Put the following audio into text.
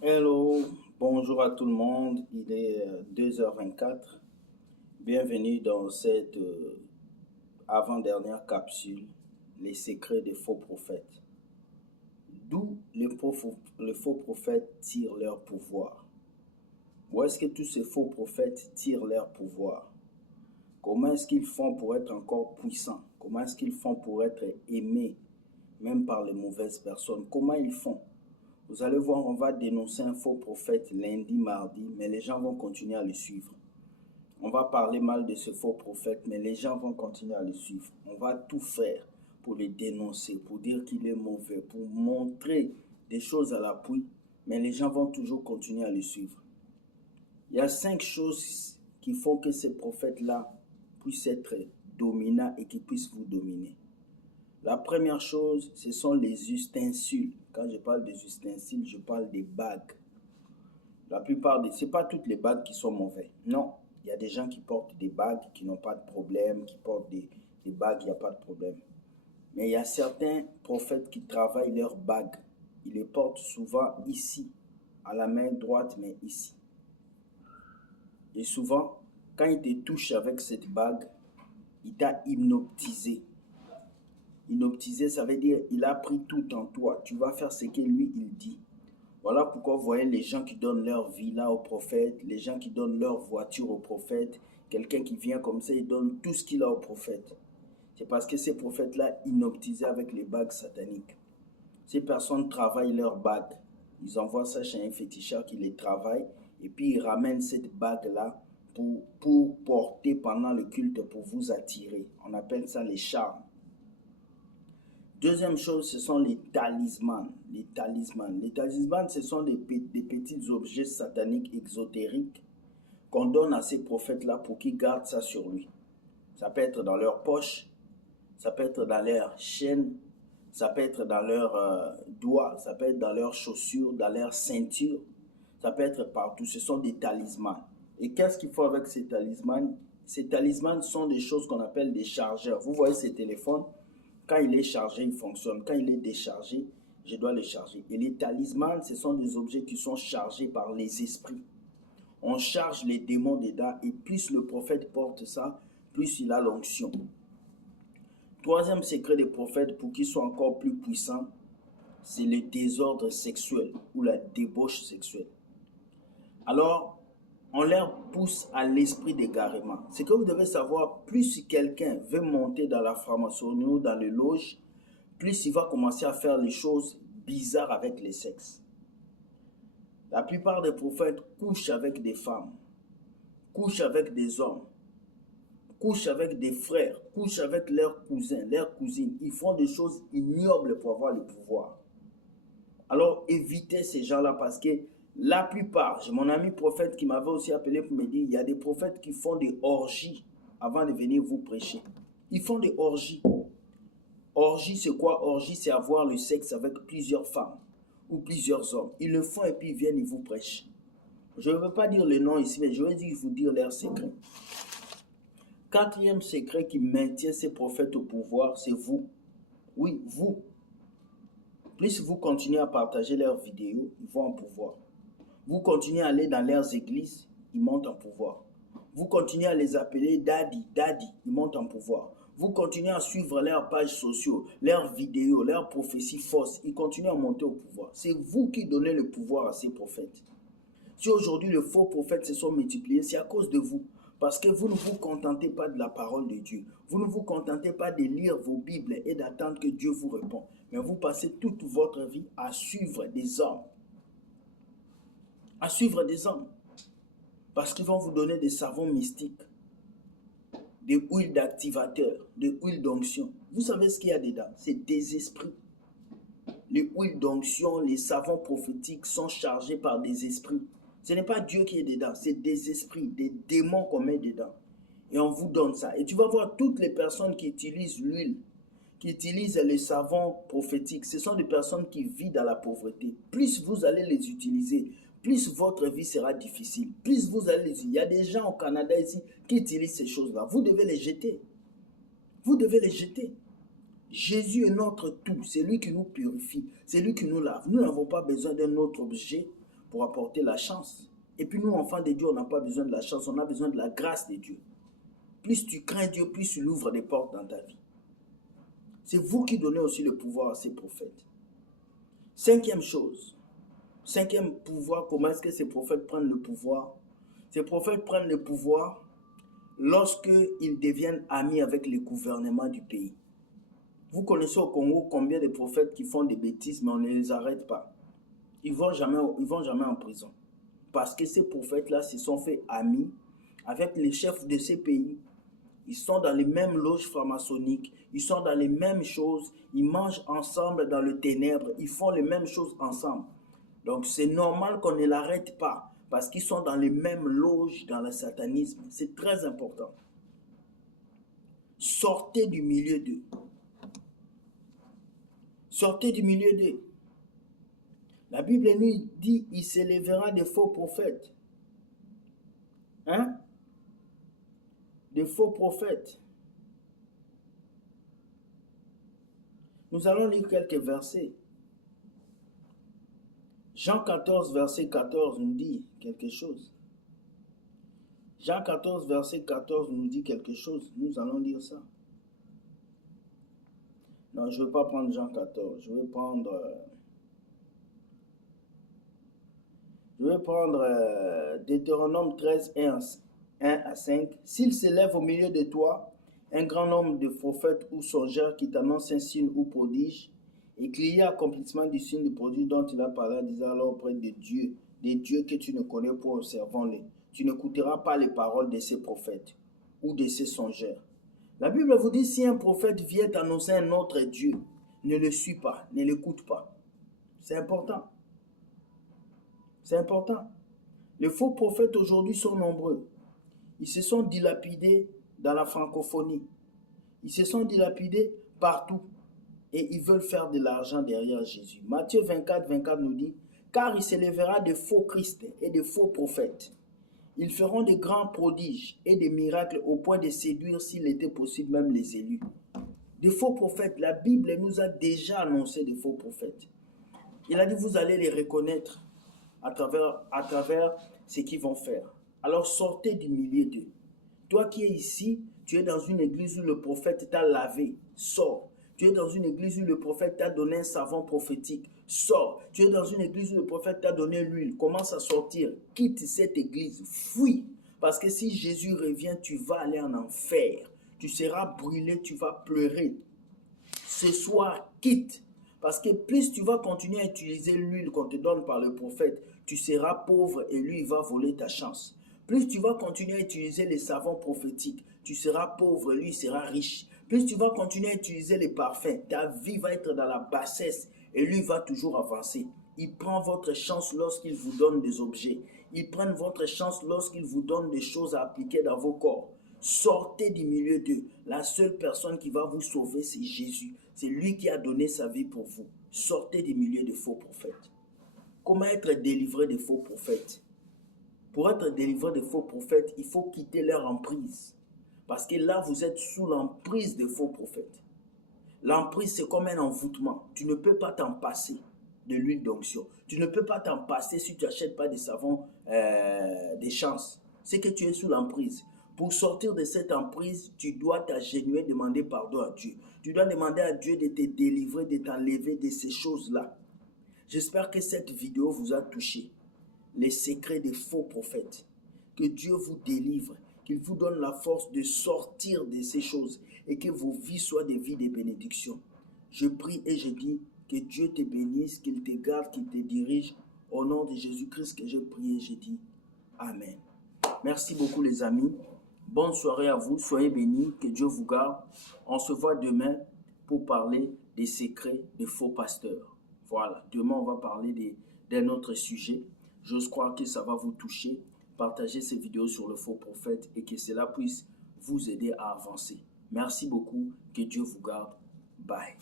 Hello, bonjour à tout le monde. Il est 2h24. Bienvenue dans cette avant-dernière capsule, les secrets des faux prophètes. D'où les faux prophètes tirent leur pouvoir. Où est-ce que tous ces faux prophètes tirent leur pouvoir? Comment est-ce qu'ils font pour être encore puissants? Comment est-ce qu'ils font pour être aimés, même par les mauvaises personnes? Comment ils font? Vous allez voir, on va dénoncer un faux prophète lundi, mardi, mais les gens vont continuer à le suivre. On va parler mal de ce faux prophète, mais les gens vont continuer à le suivre. On va tout faire pour le dénoncer, pour dire qu'il est mauvais, pour montrer des choses à l'appui, mais les gens vont toujours continuer à le suivre. Il y a 5 choses qui font que ces prophètes-là puissent être dominants et qu'ils puissent vous dominer. La première chose, ce sont les ustensiles. Quand je parle des ustensiles, je parle des bagues. La plupart des... Ce n'est pas toutes les bagues qui sont mauvaises. Non, il y a des gens qui portent des bagues qui n'ont pas de problème, qui portent des bagues, il n'y a pas de problème. Mais il y a certains prophètes qui travaillent leurs bagues. Ils les portent souvent ici, à la main droite, mais ici. Et souvent, quand il te touche avec cette bague, il t'a hypnotisé. Hypnotisé, ça veut dire il a pris tout en toi. Tu vas faire ce que lui, il dit. Voilà pourquoi vous voyez les gens qui donnent leur villa au prophète, les gens qui donnent leur voiture au prophète, quelqu'un qui vient comme ça, il donne tout ce qu'il a au prophète. C'est parce que ces prophètes-là, hypnotisés avec les bagues sataniques. Ces personnes travaillent leurs bagues. Ils envoient ça chez un féticheur qui les travaille et puis ils ramènent cette bague-là pour porter pendant le culte pour vous attirer. On appelle ça les charmes. Deuxième chose, ce sont les talismans. Les talismans. Les talismans, ce sont des petits objets sataniques exotériques qu'on donne à ces prophètes-là pour qu'ils gardent ça sur lui. Ça peut être dans leur poche, ça peut être dans leur chaîne, ça peut être dans leurs doigts, ça peut être dans leurs chaussures, dans leur ceinture, ça peut être partout. Ce sont des talismans. Et qu'est-ce qu'il faut avec ces talismans? Ces talismans sont des choses qu'on appelle des chargeurs. Vous voyez ces téléphones? Quand il est chargé, il fonctionne. Quand il est déchargé, je dois le charger. Et les talismans, ce sont des objets qui sont chargés par les esprits. On charge les démons dedans et plus le prophète porte ça, plus il a l'onction. Troisième secret des prophètes pour qu'ils soient encore plus puissants, c'est le désordre sexuel ou la débauche sexuelle. Alors, on leur pousse à l'esprit d'égarement. C'est que vous devez savoir, plus quelqu'un veut monter dans la franc-maçonnerie ou dans les loges, plus il va commencer à faire les choses bizarres avec les sexes. La plupart des prophètes couchent avec des femmes, couchent avec des hommes, couchent avec des frères, couchent avec leurs cousins, leurs cousines. Ils font des choses ignobles pour avoir le pouvoir. Alors évitez ces gens-là parce que la plupart, j'ai mon ami prophète qui m'avait aussi appelé pour me dire, il y a des prophètes qui font des orgies avant de venir vous prêcher. Ils font des orgies. Orgie, c'est quoi? Orgie, c'est avoir le sexe avec plusieurs femmes ou plusieurs hommes. Ils le font et puis ils viennent, ils vous prêchent. Je ne veux pas dire le nom ici, mais je vais vous dire leur secret. Quatrième secret qui maintient ces prophètes au pouvoir, c'est vous. Oui, vous. Plus vous continuez à partager leurs vidéos, ils vont en pouvoir. Vous continuez à aller dans leurs églises, ils montent en pouvoir. Vous continuez à les appeler daddy, daddy, ils montent en pouvoir. Vous continuez à suivre leurs pages sociaux, leurs vidéos, leurs prophéties fausses, ils continuent à monter au pouvoir. C'est vous qui donnez le pouvoir à ces prophètes. Si aujourd'hui les faux prophètes se sont multipliés, c'est à cause de vous. Parce que vous ne vous contentez pas de la parole de Dieu. Vous ne vous contentez pas de lire vos Bibles et d'attendre que Dieu vous réponde. Mais vous passez toute votre vie à suivre des hommes. À suivre des hommes. Parce qu'ils vont vous donner des savons mystiques, des huiles d'activateur, des huiles d'onction. Vous savez ce qu'il y a dedans? C'est des esprits. Les huiles d'onction, les savons prophétiques sont chargés par des esprits. Ce n'est pas Dieu qui est dedans, c'est des esprits, des démons qu'on met dedans. Et on vous donne ça. Et tu vas voir toutes les personnes qui utilisent l'huile, qui utilisent les savons prophétiques, ce sont des personnes qui vivent dans la pauvreté. Plus vous allez les utiliser, plus votre vie sera difficile. Plus vous allez les utiliser. Il y a des gens au Canada ici qui utilisent ces choses-là. Vous devez les jeter. Vous devez les jeter. Jésus est notre tout, c'est lui qui nous purifie, c'est lui qui nous lave. Nous n'avons pas besoin d'un autre objet pour apporter la chance. Et puis nous, enfants de Dieu, on n'a pas besoin de la chance, on a besoin de la grâce de Dieu. Plus tu crains Dieu, plus il ouvre des portes dans ta vie. C'est vous qui donnez aussi le pouvoir à ces prophètes. Cinquième chose, cinquième pouvoir, comment est-ce que ces prophètes prennent le pouvoir? Ces prophètes prennent le pouvoir lorsqu'ils deviennent amis avec les gouvernements du pays. Vous connaissez au Congo combien de prophètes qui font des bêtises, mais on ne les arrête pas. Ils ne vont jamais en prison. Parce que ces prophètes-là se sont fait amis avec les chefs de ces pays. Ils sont dans les mêmes loges franc-maçonniques, ils sont dans les mêmes choses, ils mangent ensemble dans le ténèbre, ils font les mêmes choses ensemble. Donc c'est normal qu'on ne l'arrête pas, parce qu'ils sont dans les mêmes loges dans le satanisme. C'est très important. Sortez du milieu d'eux. Sortez du milieu d'eux. La Bible nous dit, il s'élèvera des faux prophètes. Hein? Des faux prophètes. Nous allons lire quelques versets. Jean 14, verset 14 nous dit quelque chose. Jean 14, verset 14 nous dit quelque chose. Nous allons lire ça. Non, je ne vais pas prendre Jean 14. Je vais prendre Deutéronome 13, 1 à 5. S'il s'élève au milieu de toi un grand nombre de prophètes ou songeurs qui t'annoncent un signe ou prodige, et qu'il y ait accomplissement du signe de prodige dont il a parlé, disant alors auprès de Dieu, des dieux que tu ne connais pas, observons-les. Tu n'écouteras pas les paroles de ces prophètes ou de ces songeurs. La Bible vous dit, si un prophète vient annoncer un autre Dieu, ne le suis pas, ne l'écoute pas. C'est important. C'est important. Les faux prophètes aujourd'hui sont nombreux. Ils se sont dilapidés dans la francophonie. Ils se sont dilapidés partout. Et ils veulent faire de l'argent derrière Jésus. Matthieu 24, 24 nous dit, car il s'élèvera de faux Christ et de faux prophètes. Ils feront de grands prodiges et des miracles au point de séduire, s'il était possible, même les élus. Des faux prophètes, la Bible nous a déjà annoncé des faux prophètes. Il a dit, vous allez les reconnaître à travers ce qu'ils vont faire. Alors sortez du milieu d'eux. Toi qui es ici, tu es dans une église où le prophète t'a lavé, sors. Tu es dans une église où le prophète t'a donné un savon prophétique, sors. Tu es dans une église où le prophète t'a donné l'huile, commence à sortir. Quitte cette église, fuis. Parce que si Jésus revient, tu vas aller en enfer. Tu seras brûlé, tu vas pleurer. Ce soir, quitte. Parce que plus tu vas continuer à utiliser l'huile qu'on te donne par le prophète, tu seras pauvre et lui, il va voler ta chance. Plus tu vas continuer à utiliser les savons prophétiques, tu seras pauvre, lui sera riche. Plus tu vas continuer à utiliser les parfums, ta vie va être dans la bassesse et lui va toujours avancer. Il prend votre chance lorsqu'il vous donne des objets. Il prend votre chance lorsqu'il vous donne des choses à appliquer dans vos corps. Sortez du milieu d'eux. La seule personne qui va vous sauver, c'est Jésus. C'est lui qui a donné sa vie pour vous. Sortez du milieu des faux prophètes. Comment être délivré des faux prophètes? Pour être délivré des faux prophètes, il faut quitter leur emprise. Parce que là, vous êtes sous l'emprise des faux prophètes. L'emprise, c'est comme un envoûtement. Tu ne peux pas t'en passer de l'huile d'onction. Tu ne peux pas t'en passer si tu n'achètes pas des savons d'échange. C'est que tu es sous l'emprise. Pour sortir de cette emprise, tu dois t'agenouiller, demander pardon à Dieu. Tu dois demander à Dieu de te délivrer, de t'enlever de ces choses-là. J'espère que cette vidéo vous a touché. Les secrets des faux prophètes. Que Dieu vous délivre, qu'il vous donne la force de sortir de ces choses et que vos vies soient des vies de bénédiction. Je prie et je dis que Dieu te bénisse, qu'il te garde, qu'il te dirige. Au nom de Jésus-Christ que je prie et je dis Amen. Merci beaucoup les amis. Bonne soirée à vous. Soyez bénis. Que Dieu vous garde. On se voit demain pour parler des secrets des faux pasteurs. Voilà. Demain, on va parler d'un autre sujet. J'ose croire que ça va vous toucher. Partagez ces vidéos sur le faux prophète et que cela puisse vous aider à avancer. Merci beaucoup. Que Dieu vous garde. Bye.